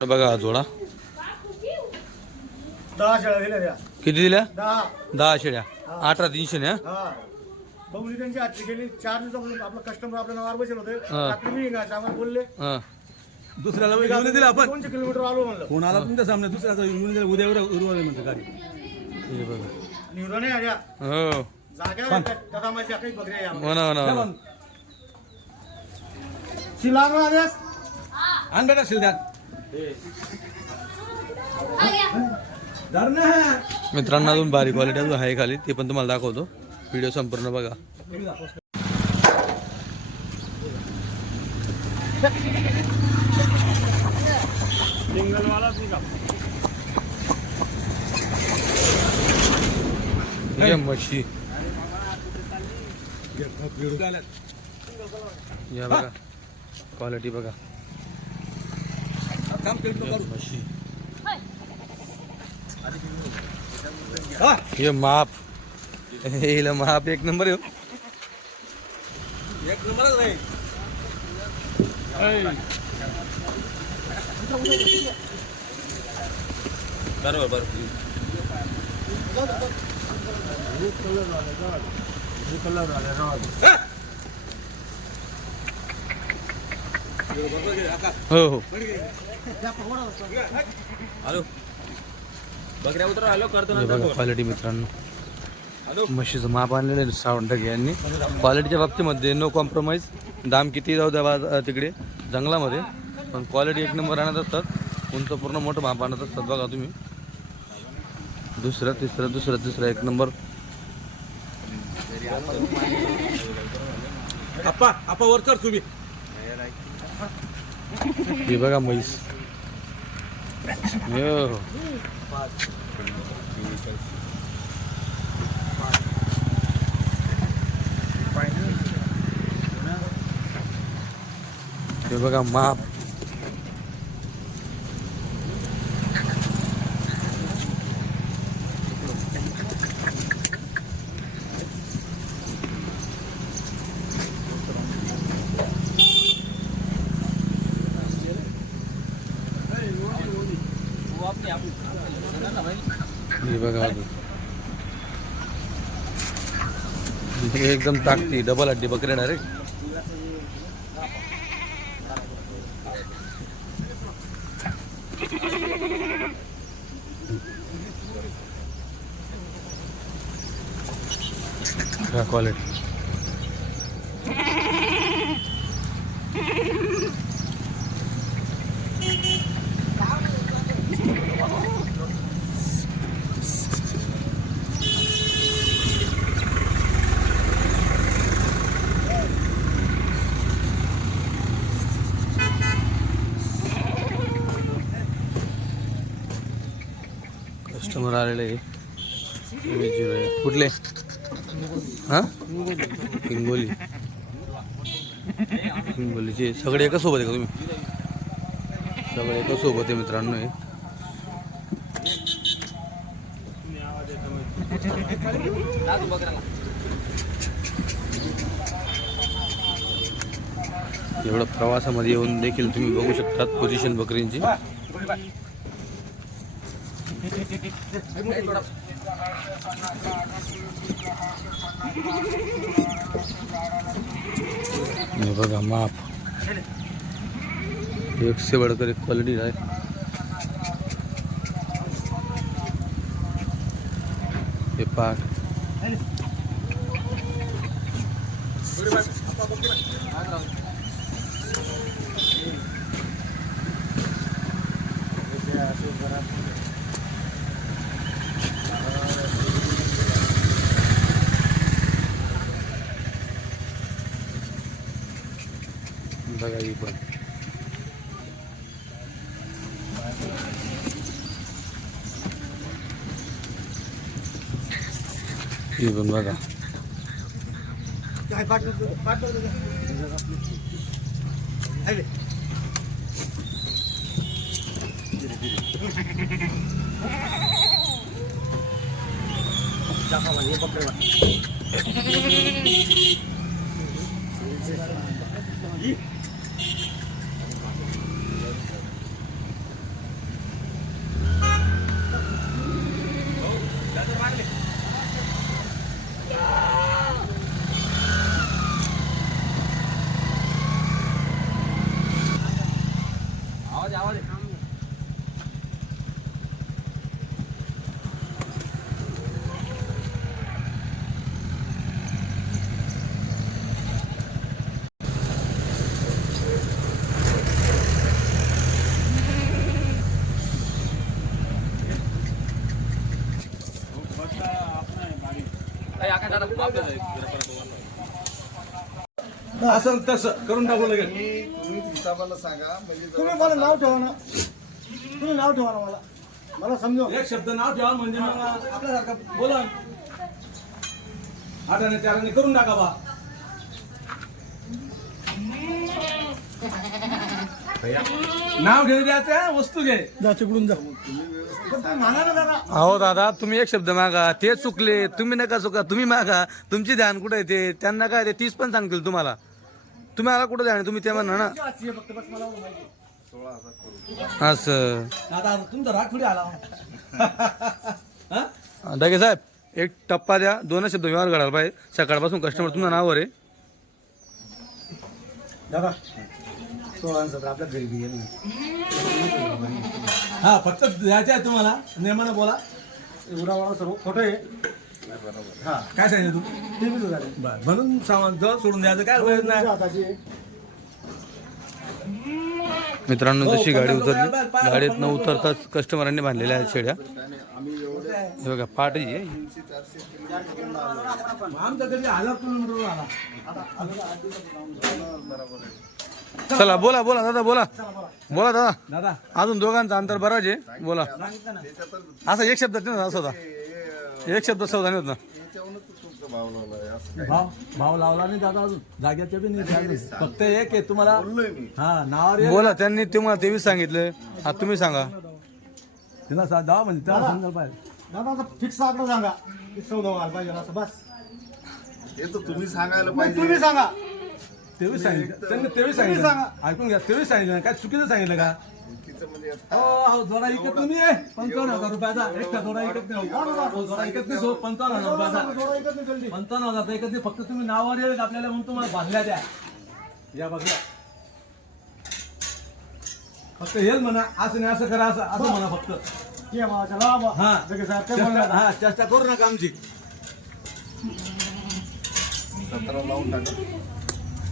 बघा जोडा. दहा शेळ्या दिल्या त्या. किती दिल्या? दहा. दहा शेड्या अठरा तीनशे ना हा? बघून त्यांची आजची गेली चार दिवसापासून आपलं कस्टमर आपल्या नावावर बसेल होते. हा. रात्री मी गायचं आम्हाला बोलले. हा. दुसऱ्याला दिला आपण. दोनशे किलोमीटर आलो म्हणलं. आला तुमच्या सामने दुसऱ्याचा दिला? म्हणते गाडी. हे बघा. निवडा नाही आल्या. हो. जाग्या दादा माझ्या काही बकऱ्या या हो ना हो ना हो ना. शिलाग आल्यास? मित्रांनो अजून बारीक क्वालिटी अजून आहे खाली. ते पण तुम्हाला दाखवतो. व्हिडिओ संपूर्ण बघा. हे म्हशी या बघा. क्वालिटी बघा. काम पेट करू हा. हे माप. हे माप. एक नंबर आहे हो. एक नंबरच नाही बरोबर बरोबर. हो हो. हॅलो. बकऱ्या उतर आलो करतो क्वालिटी मित्रांनो. म्हशीचं माप आणलेलं आहे सावंत यांनी. क्वालिटीच्या बाबतीमध्ये नो कॉम्प्रोमाइज दाम किती जाऊ द्या बा- तिकडे जंगलामध्ये. पण क्वालिटी एक नंबर आणत असतात. उंच पूर्ण मोठं माप आणत असतात बघा तुम्ही. दुसरं तिसरं दुसरं तिसरं एक नंबर आप्पा आप्पा वर कर तुम्ही. हे बघा म्हैस हो. हे बघा माप हे बघा अजून. हे एकदम ताकती डबल हड्डी बकरी येणार आहे. क्वालिटी कस्टमर आलेले आहे. वेजीवर आहे. कुठले हा हिंगोली हिंगोलीचे सगळे एका सोबत आहे का तुम्ही? सगळे एका सोबत आहे मित्रांनो हे. एवढं प्रवासामध्ये येऊन देखील तुम्ही बघू शकतात पोझिशन बकरींची. बघा माप. एक से बढ़कर एक क्वालिटी आहे. हे पाक बघा ही पण ही पण बघा. काय पाठवतो पाठवतो आहे ए, आकाश दादा, आपलं जाईल. जरा परत बोला. असं तसं करून टाकू लगेच. तुम्ही हिसाबाला सांगा म्हणजे तुम्ही मला नाव ठेवा ना. तुम्ही नाव ठेवा ना मला. मला समजू एक शब्द नाव ठेवा म्हणजे मग आपल्यासारखं बोला. आठाने चाराने करून टाका बा. नाव घे द्यायचं वस्तू घे. जा तिकडून जा. तुम्ही मागा ना दादा अहो दादा तुम्ही एक शब्द मागा. ते चुकले तुम्ही नका चुका. तुम्ही मागा. तुमची ध्यान कुठे ते? त्यांना काय ते? तीस पण सांगतील तुम्हाला. तुम्ही आला कुठं ध्यान? तुम्ही ते म्हणा ना. असं. तुमचा राग थोडी आला. हा? डागे साहेब एक टप्पा द्या. दोनच शब्द व्यवहार घडायला पाहिजे. सकाळपासून कस्टमर तुमचं नावावर आहे. दादा सोळा सतरा आपल्या हा फक्त द्यायचं आहे तुम्हाला नेमानं बोला एवढा वाळा सर्व खोटं आहे हा काय सांगितलं तू ते बी झाले बरं म्हणून सामान जवळ सोडून द्यायचं काय उपयोग नाही हाताची आहे. मित्रांनो हो, जशी गाडी उतरली गाडीत न. उतरताच कस्टमरांनी बांधलेल्या आहेत शेड्या हे बघा आहे आमचा कधी किलोमीटर आला बरोबर आहे चला बोला बोला दादा बोला. बोला. दादा. दादा. अजून दोघांचं अंतर बराच आहे? बोला. असा एक शब्दात नाही होत, असं होता. हे एक शब्द सौदा नाही होत ना. भाव लावलाय असं काय भाव भाव लावला नाही दादा अजून. जाग्याच्या बी नाही. फक्त एक आहे तुम्हाला हा नावावर. बोला त्यांनी तुम्हाला तेवीस सांगितलं. आता तुम्ही सांगा. तिला सा- जावा म्हणजे त्याला सांगायला पाहिजे. दादा फिक्स आकडा सांगा. व्हायला पाहिजे असं बस. हे तर तुम्ही सांगायला पाहिजे. तुम्ही सांगा. तेवीस सांगितलं. त्यांनी तेवीस सांगितलं. ऐकून घ्या. तेवीस सांगितलं. काय चुकीचं सांगितलं का? चुकीचं म्हणजे हो अहो, जोडा इकत तुम्ही पंचावन्न हजार रुपयाचा एकटा जोडा इकत नाही. हो, जोडा इकत नाही सो पंचावन्न हजार रुपयाचा. पंचावन्न हजार एकत नाही. फक्त तुम्ही नावावर येईल आपल्याला म्हणून तुम्हाला बांधल्या द्या. या बघा. फक्त हेच म्हणा. असं नाही असं करा असं असं म्हणा फक्त. हा. हा चेष्टा करू नका आमची. सतरा लावून टाका.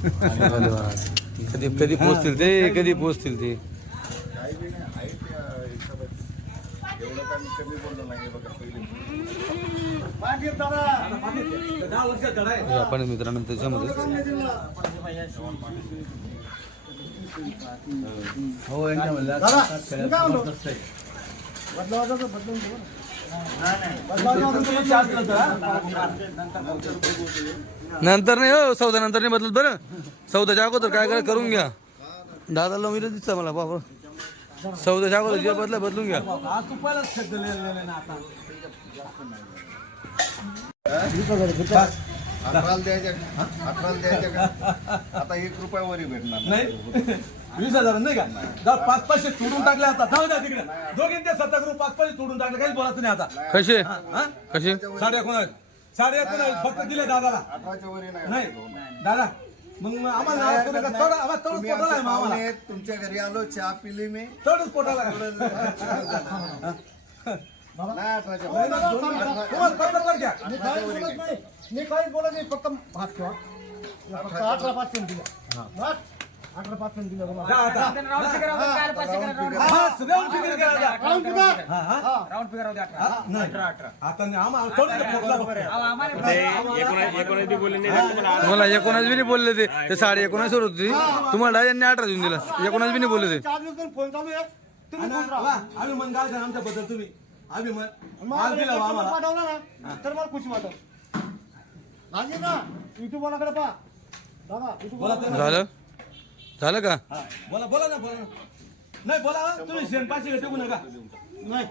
कधी कधी पोचतील ते कधी पोचतील ते. काही बी नाही आहे त्या हिशोबात एवढं काय मी कमी बोललो नाही हे बघा पहिले पाटील दादा. दहा वर्ष धडा आहे हे आपण मित्रांनो त्याच्यामध्ये दादा? नंतर नाही हो सौदा नंतर नाही बदलत बरं. सौदाच्या अगोदर काय काय करून घ्या. दादाला विरोध दिसता मला बाबा. सौदाच्या अगोदर जे बदला बदलून घ्या. आज तू पहिलाच शब्द लिहिलेला ना आता अठराला द्यायच्या का अठराला द्यायच्या का? आता एक रुपया वरी भेटणार नाही. वीस हजार नाही का? जा पाच पैसे तोडून टाकले आता. जाऊ द्या तिकडे. दोघे ते सत्ता करून पाच पैसे तोडून टाकले. काहीच बोलायचं नाही आता. कसे? हा? हा? कसे? साडे एकोणावीस. साडे एकोणावीस. फक्त दिले दादाला. अठराच्या वरी नाही. नाही. दादा मग आम्हाला नाराज करू नका. तेवढं आम्हाला तेवढंच तुम्ही पोटाला आहे आमचे मग आम्हाला पाहुणे तुमच्या घरी आलो चहा पिली मी. तेवढंच पोटाला आहे. नाही अठराच्या वरी. तुम्हाला घ्या. मी काहीच बोलत नाही. मी काहीच बोलत नाही. फक्त हात ठेवा. या फक्त अठरा पाच पेन दिल्या बस. अठरा पाच दिल्या जा. तुम्हाला आता. बस, राऊंड फिगर करा आता. Round figure. हा, हा? हा? नाही. आता नाही, आम्हाला थोडं पोटला मला एकोणास बी नाही. बोलले ते. ते साडे एकोणास वर होती. तुम्हाला यांनी अठरा देऊन दिला. एकोणास बी नाही बोलले ते. चार दिवस फोन चालू आहे. तुम्ही खुश आणि राहा. वा, अभिमान काय सांगा आमच्याबद्दल तुम्ही. अभिमान. मग माल दिला बा customer आम्हाला. पाठवला ना तर मला खुशी वाटत राजी ना युट्यूब वालाकडे पहा? दादा युट्यूब बोला तर. झालं झालं का हा, बोला बोला ना बोला ना. नाही बोला हा, तुम्ही शेण पाचशे टेकू नका नाही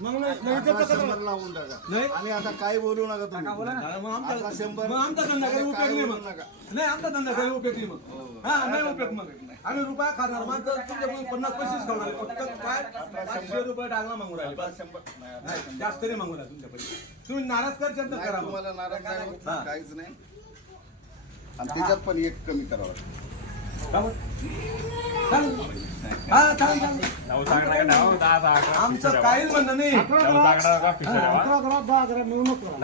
मग नाही नाही तर अठरा कसं शंभर करणार? लावून टाका नाही आणि आता काय बोलू नका तुम्ही हा, मग आमचा शंभर. मग आमचा धंदा काही उपयोग नाही मग बोलू नका. नाही आमचा धंदा काही उपयोग नाही मग हा नाही उपयोग मग आम्ही रुपया खाणार तुमच्याकडून पन्नास पैसेच खाऊ फक्त काय पाचशे रुपये मागू राहिले बस. नाही, नाही, जास्त नाही मागू राहिले तुमच्याकडे तुम्ही नाराज तर नाही, करा मग. तुम्हाला नाराज नाही होत, हा. काहीच नाही आणि त्याच्यात पण एक कमी करावं लागतं. आमचं काहीच म्हणणं नाही नऊ अकरा करा दहा करा नऊ नको करा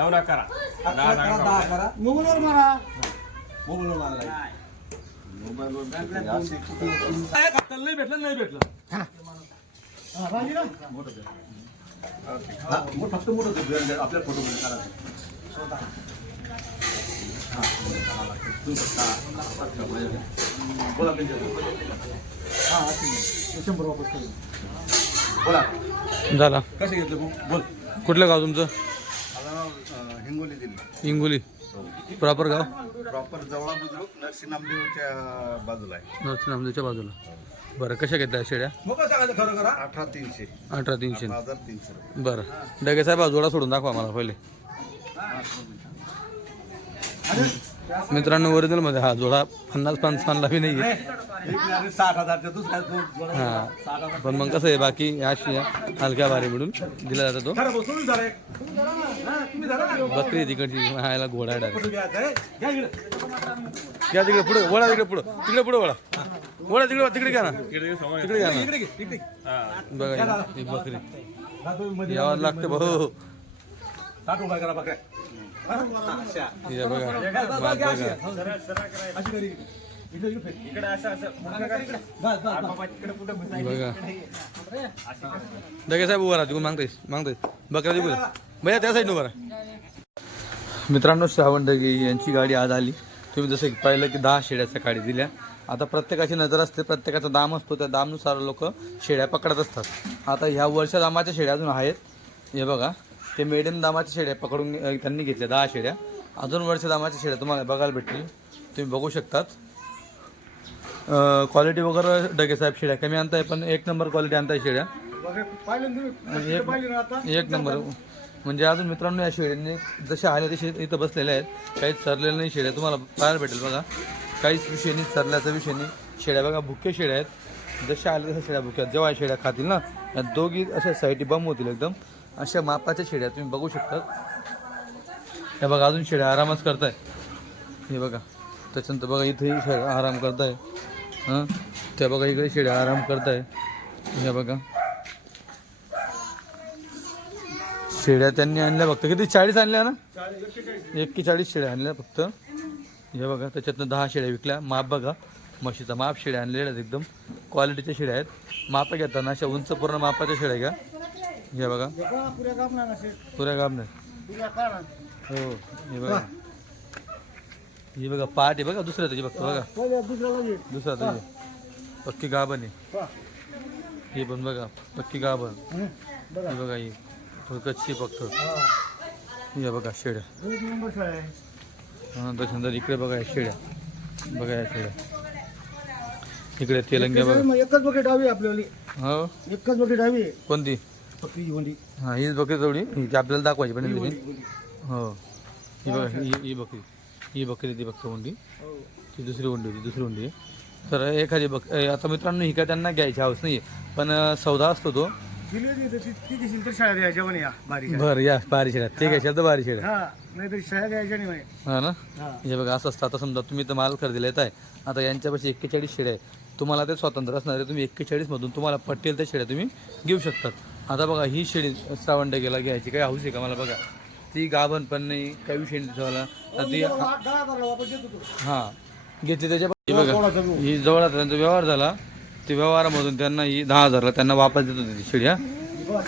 अकरा दहा मोबाईलवर मारा मोबाईलवर नाही भेटलं नाही भेटलं मग फक्त मोठं आपल्या फोटो मध्ये काढायचं. हा, तू बघ, हा, अच्छा, बरं. बोला. हा हा. शंभर वापस बोला झाला. कसे घेतले मग? बोल. कुठलं गाव तुमचं? माझं नाव अं, हिंगोली दिली इंगोली प्रॉपर गाव? प्रॉपर जवळा बुद्रुक नरसिंह नामदेवच्या बाजूला आहे. नरसिंहनामदेवच्या बाजूला. बरं कशा घेतल्या शेड्या? मग काय सांगायचं खरं करा? अठरा तीनशे. अठरा तीनशे. हजार बरं. डगे साहेब हा जोडा सोडून दाखवा मला पहिले. मित्रांनो ओरिजिनलमध्ये हा जोडा पन्नास पंचावन्नला बी नाही हा. पण मग कसं आहे बाकी अशी हलक्या भारी मिळून दिला जातो तो. खरं बकरी तिकडची हायला घोडा डायरेक्ट घ्या तिकडे पुढे वळा तिकडे पुढे. तिकडे पुढे वळा. वळा तिकडे तिकडे घ्या ना. तिकडे घ्या ना. बघा बकरी हा, तुम्ही यावं लागतं भाऊ. करा बकऱ्या. हा. हे बघा करी. इकडे, इकडे फेक. इकडे असं असं बस, बस, बस. बाबा तिकडे कुठं बघा. डगे साहेब उभा राहा तिकडून मागतायस मागतायस. बकरा तिकडे भैया त्या साईडनं उभा राहा. मित्रांनो श्रावण डगे यांची गाडी आज आली. तुम्ही जसं की पाहिलं की दहा शेड्याच्या गाडी दिल्या. आता प्रत्येकाची नजर असते प्रत्येकाचा दाम असतो त्या दामनुसार लोक शेड्या पकडत असतात. आता ह्या वर्ष दामाच्या शेड्या अजून आहेत. हे बघा. ते मिडियम दामाच्या शेड्या पकडून त्यांनी घेतल्या दहा शेड्या. अजून वर्ष दामाच्या शेड्या तुम्हाला बघायला भेटतील. तुम्ही बघू शकतात. क्वालिटी वगैरे डगे साहेब शेड्या. कमी आणताय पण एक नंबर क्वालिटी आणताय शेड्या. म्हणजे एक- एक नंबर म्हणजे अजून मित्रांनो या शेळ्यांनी जशा आल्या तसे इथं बसलेल्या आहेत. काहीच सरलेलं नाही शेड्या. तुम्हाला पाहायला भेटेल बघा. काहीच विषय नाही चरल्याचा विषय नाही. बघा भुके शेड्या आहेत. जशा आल्या तशा शेड्या भुक्या जेव्हा शेड्या खातील ना या दोघी अशा साईटी बम होतील एकदम. अशा मापाच्या शेड्या तुम्ही बघू शकता. हे बघा अजून शेळ्या आरामच करताय. हे बघा त्याच्यानंतर बघा इथेही आराम करताय. हां? त्या बघा इकडे शेड्या आराम करताय. हे बघा. शेड्या त्यांनी आणल्या फक्त. किती? चाळीस आणल्या ना? एक्केचाळीस शेड्या आणल्या फक्त. हे बघा त्याच्यातनं दहा शेड्या विकल्या. माप बघा. म्हशीचा माप शेड्या आणलेल्या आहेत एकदम. क्वालिटीच्या शेड्या आहेत. माप घेताना अशा उंच पूर्ण मापाच्या शेड्या घ्या. हे बघा. पुऱ्या कापणार. पुऱ्या काढा. हो हे बघा. ही बघा पाट आहे बघा दुसऱ्या त्याची फक्त बघा. दुसरा त्याची पक्की गाभण आहे. ही. पण बघा पक्की गाभण हं, बघा. ही बघा ही थोडी कच्ची फक्त. हा. बघा आहे. हा त्याच्यानंतर इकडे बघा या शेळ्या बघा या शेळ्या इकडे तेलंग्या बघा. एकच बकेट डावी आपल्याला हो? एकच बकेट डावी कोणती? ही हा हीच बकरी तेवढी ही आपल्याला दाखवायची पण हो ही. बघा ही ही बकरी. ही बकरी ती फक्त वंडी ती दुसरी वंडी होती दुसरी आहे तर एखादी बक ए, आता मित्रांनो ही काय त्यांना घ्यायची हवस नाही पण अं, सौदा असतो तो. दिली होती तर ती ती घेशील तर शाळा द्यायच्या म्हणे या बारीक बरं या बारी शेळ्या ते घ्यायच्या तर बारी शेळ्या हा नाही तर शाळा द्यायच्या नाही म्हणे. हा ना? हा. हे बघा असं असतं. आता समजा तुम्ही तर माल खरेदीला येत आहे आता यांच्यापाशी एक्केचाळीस शेळ्या आहे तुम्हाला ते स्वातंत्र्य असणार आहे. तुम्ही एक्केचाळीसमधून तुम्हाला पटेल त्या शेळ्या तुम्ही घेऊ शकतात. आता बघा ही शेळी श्रावण गेला घ्यायची काही हौस आहे का मला बघा. ती गाभण पण नाही काही तिच्यावाला. आता ती हां घेतली त्याच्या ही बघा ही जवळ त्यांचा व्यवहार झाला ते व्यवहारामधून त्यांना ही दहा हजारला त्यांना वापस देत होती ती शेळी हा.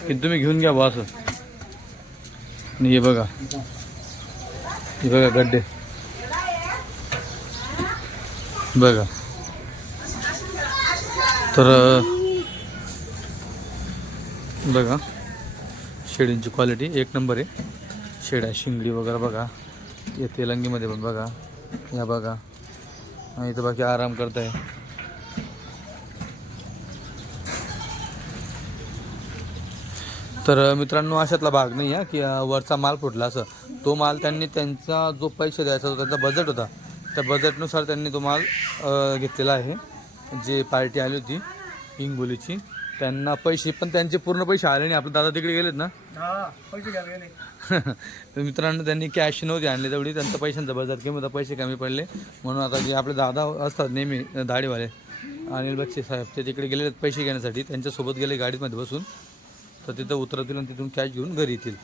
की तुम्ही घेऊन घ्या बा असं. आणि हे बघा. हे बघा गड्डे. बघा. तर बघा. शेळींची क्वालिटी एक नंबर आहे. शेळ्या शिंगडी वगैरे बघा. ते तेलंगीमध्ये पण बघा. या बघा. आणि इथं बाकी आराम करत आहे तर मित्रांनो अशातला भाग नाही आहे की वरचा माल फुटला असं. तो माल त्यांनी त्यांचा जो पैसे द्यायचा होता त्यांचा बजेट होता. त्या बजेटनुसार त्यांनी तो माल घेतलेला आहे. जे पार्टी आली होती हिंगोलीची. त्यांना पैसे पण त्यांचे पूर्ण पैसे आले नाही. आपले दादा तिकडे गेलेत ना? हा पैसे घ्यायला गेले. तर मित्रांनो त्यांनी कॅश नव्हती आणली तेवढी. त्यांचं पैशांचा बाजार कमी होता पैसे कमी पडले. म्हणून आता जे आपले दादा असतात नेहमी दाढीवाले अनिल बच्चे साहेब ते तिकडे गेलेले आहेत पैसे घेण्यासाठी. त्यांच्यासोबत गेले गाडीमध्ये बसून. तर तिथं उतरतील आणि तिथून कॅश घेऊन घरी येतील.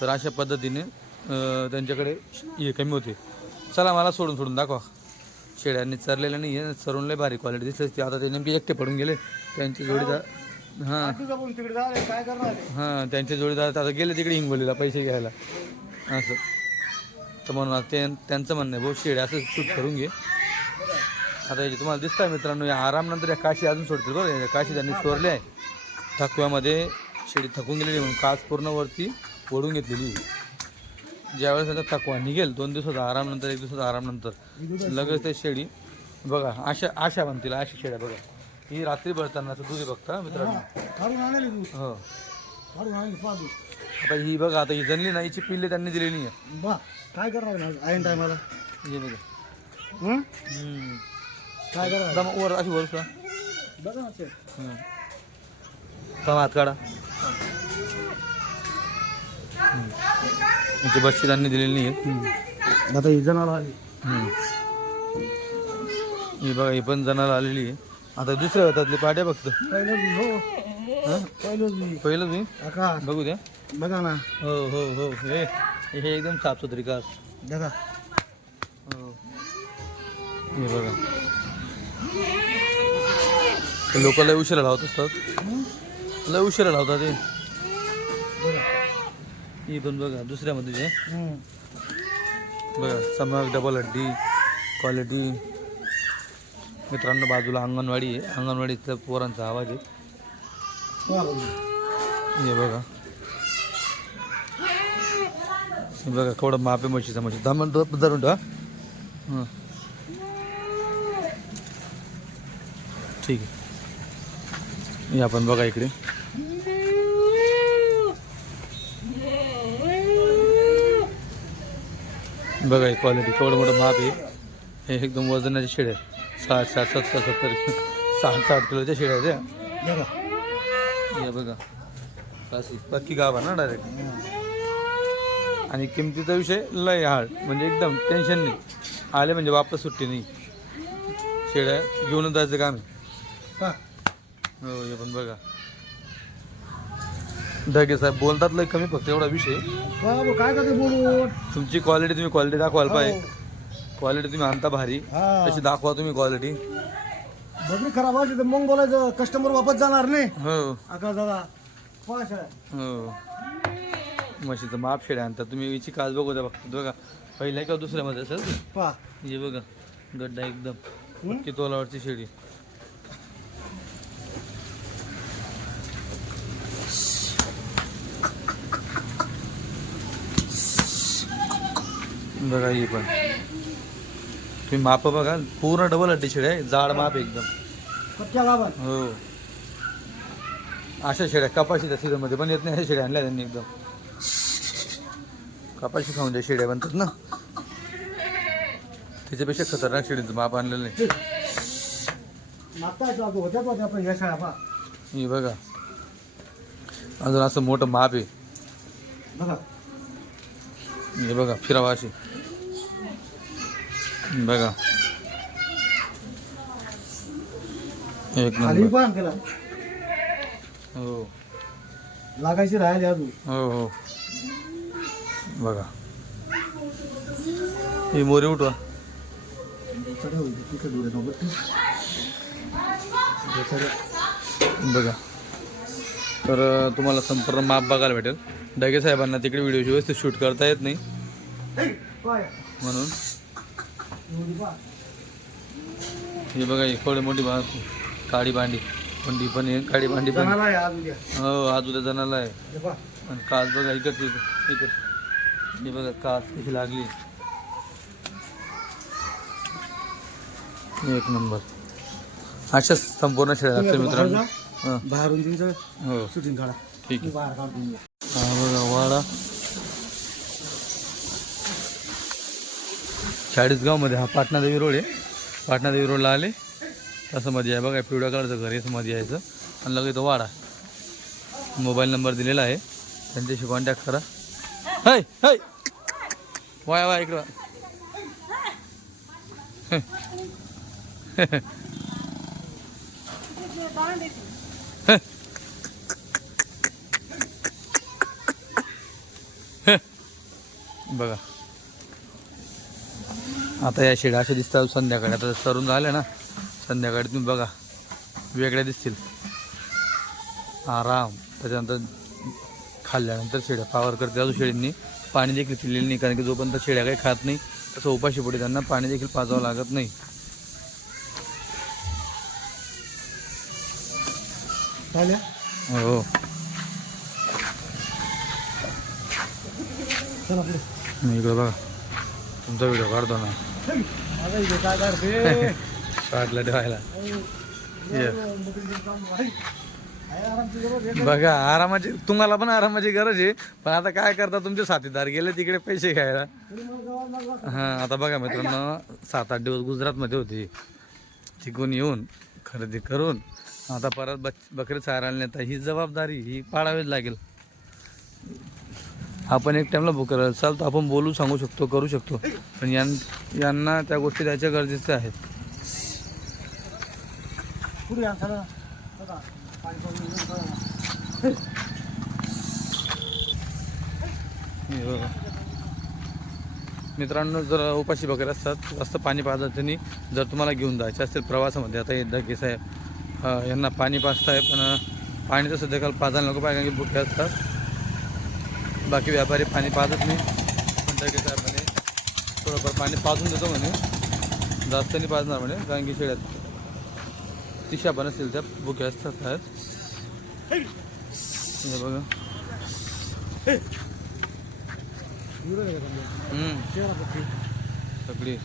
तर अशा पद्धतीने त्यांच्याकडे हे कमी होते. चला मला सोडून सोडून दाखवा. शेळ्यांनी चरलेलं नाही आहे चरून लय भारी क्वालिटी दिसली आता ते नेमके एकटे पडून गेले. त्यांचे जोडीदार हां. तुझा पण तिकडे जा रे, काय करणार आहे? हां त्यांचे जोडीदार आता गेले तिकडे हिंगोलीला पैसे घ्यायला. असं. तर म्हणून ते त्यांचं म्हणणं आहे भाऊ शेडे असं शूट करून घे. आता याचे तुम्हाला दिसत आहे मित्रांनो या आरामनंतर या काशी अजून सोडतील बरं. या काशी त्यांनी चोरले आहे. थकव्यामध्ये शेडी थकून गेलेली म्हणून काच पूर्ण वरती ओढून घेतलेली ज्यावेळेस त्यांचा थकवा निघेल दोन दिवसाचा आरामनंतर एक दिवसाचा आरामनंतर लगेच ते शेडी बघा अशा आशा बनतील अशा शेड्या बघा. ही रात्री भरतानाचं दूध बघता मित्रांनो. काढून आणले तू हो. काढून आणले पाहू आता ही बघा आता ही जनली ना हिची पिल्ले त्यांनी दिलेली आहे बा काय करणार आहे ऐन टायमाला हे बघा. हं? हम्म. काय करणार दम वर अशी वर का? बघा ना ते. कम हात काढा. हिची बक्षी त्यांनी दिलेली नाही आहे आता ही जनाला आली. हम्म. ही बघा ही पण जणाला आलेली आहे. आता दुसऱ्या हातातली पाट्या बघतो हो. हं? पहिलं मी. आकाश. बघू द्या. बघा ना. हो हो हो. हे हे एकदम साफसुथरी कास बघा. हो. हे बघा. लोक लय उशिरा लावत असतात. लय उशिरा लावतात ही. पण बघा दुसऱ्यामध्ये जे हं. बघा चमक डबल हड्डी क्वालिटी मित्रांनो बाजूला अंगणवाडी आहे. अंगणवाडीचा पोरांचा आवाज आहे. हे बघा. हे बघा केवढं माप आहे म्हशीचा म्हशी. दमन धरून ठेवा ठीक आहे. हे आपण बघा इकडे. बघा क्वालिटी केवढं मोठं माप आहे. हे एकदम वजनाचे शेड आहे. साठ साठ सत्तर सत्तर साठ साठ किलोच्या आहेत त्या बघा. हे बघा. अशी पक्की गाव आहे ना डायरेक्ट आणि किमतीचा विषय लय हाड म्हणजे एकदम टेन्शन नाही. आले म्हणजे वापस सुट्टी नाही. शेड्या घेऊन जायचं काम आहे. हो. हे पण बघा. ढगे साहेब बोलतात लय कमी फक्त एवढा विषय. भाऊ, काय करते बोलून? तुमची क्वालिटी तुम्ही क्वालिटी दाखवायला पाहिजे. क्वालिटी तुम्ही आणता भारी. हा. तशी दाखवा तुम्ही क्वालिटी बघली खराब असली तर मग बोलायचं कस्टमर वापस जाणार नाही. हो. आकाश दादा शेळ्या. हो. म्हशीचं माप शेड्या आणतात तुम्ही हिची काच बघू द्या फक्त. बघा पहिल्या किंवा दुसऱ्यामध्ये असेल पहा. हे बघा गड्डा एकदम. हं? की तोलावरची शेडी. बघा ही पण. तुम्ही माप बघा पूर्ण डबल शेड आहे जाड माप एकदम. हो. अशा शेड्या कपाशीच्या सीझनमध्ये पण येत नाही अशा शेड्या आणल्या त्यांनी एकदम. कपाशी खाऊन ज्या शेड्या बनतात ना त्याच्यापेक्षा खतरनाक शेडीचं माप आणलेलं नाही बघा. अजून असं मोठं माप आहे. हे बघा फिरावा अशी. बघा. एक नंबर. हो. लागायची राहिली अजून. हो हो. बघा. ही मोरी उठवा. बघा. तर तुम्हाला संपूर्ण माप बघायला भेटेल. डगे साहेबांना तिकडे व्हिडिओची व्यवस्थित शूट करता येत नाही. म्हणून. हे बघा ही थोडी मोठी बा काळी भांडी. पण पण काळी भांडी पण हो आज उद्या जणाला आहे. हे. आणि काच बघा इकडची इकड हे बघा काच कशी लागली. एक नंबर. अशाच संपूर्ण शेळ्या लागतात मित्रांनो. बाहेरून हो. ठीक आहे. हा बघा वाडा. चाळीसगावमध्ये. हा पाटणादेवी रोड आहे. पाटणादेवी रोडला आले. असं मध्ये आहे बघा पिवळ्या कलरचं घर आहे मध्ये यायचं. आणि लगेच तो वाडा. मोबाईल नंबर दिलेला आहे. त्यांच्याशी कॉन्टॅक्ट करा. हाय हय वाय वाय इकडं बघा. आता या शेड्या अशा दिसतात संध्याकाळी. आता सरून झाल्या ना संध्याकाळी तुम्ही बघा. वेगळ्या दिसतील. आराम. त्याच्यानंतर खाल्ल्यानंतर शेड्या पावर करते अजून शेळींनी. पाणी देखील पिलेलं नाही कारण की जोपर्यंत शेड्या काही खात नाही तसं उपाशी पुढे त्यांना पाणी देखील पाजावं लागत नाही. हो. इकडं बघा. तुमचा व्हिडिओ काढतो ना. शॉर्टला ठेवायला. बघा आरामाची तुम्हाला पण आरामाची गरज आहे. पण आता काय करता तुमचे साथीदार गेले तिकडे पैसे घ्यायला. हां आता बघा मित्रांनो सात आठ दिवस गुजरातमध्ये होती. तिकून येऊन खरेदी करून आता परत बच बकरी चारायला नेता. ही जबाबदारी ही पाळावीच लागेल. आपण एक टाईमला बुक करायला चालतो आपण बोलू सांगू शकतो करू शकतो. पण यां यांना त्या गोष्टी द्यायच्या गरजेच्या आहेत. मित्रांनो जर उपाशी बकऱ्या असतात जास्त पाणी पाजायचं जर तुम्हाला घेऊन जायचं असेल प्रवासामध्ये आता एकदा की साहेब यांना पाणी पाजताय पण पाणी तसं देखील पाजायला नको पाहिजे की भुके असतात. बाकी व्यापारी पाणी पाजत नाही. डगे साहेब म्हणे थोडंफार पाणी पाजून देतो म्हणे. जास्त नाही पाजणार म्हणे कारण की शेळ्यात तिशा पण असतील त्या भुके असतात. हे बघा. सगळी.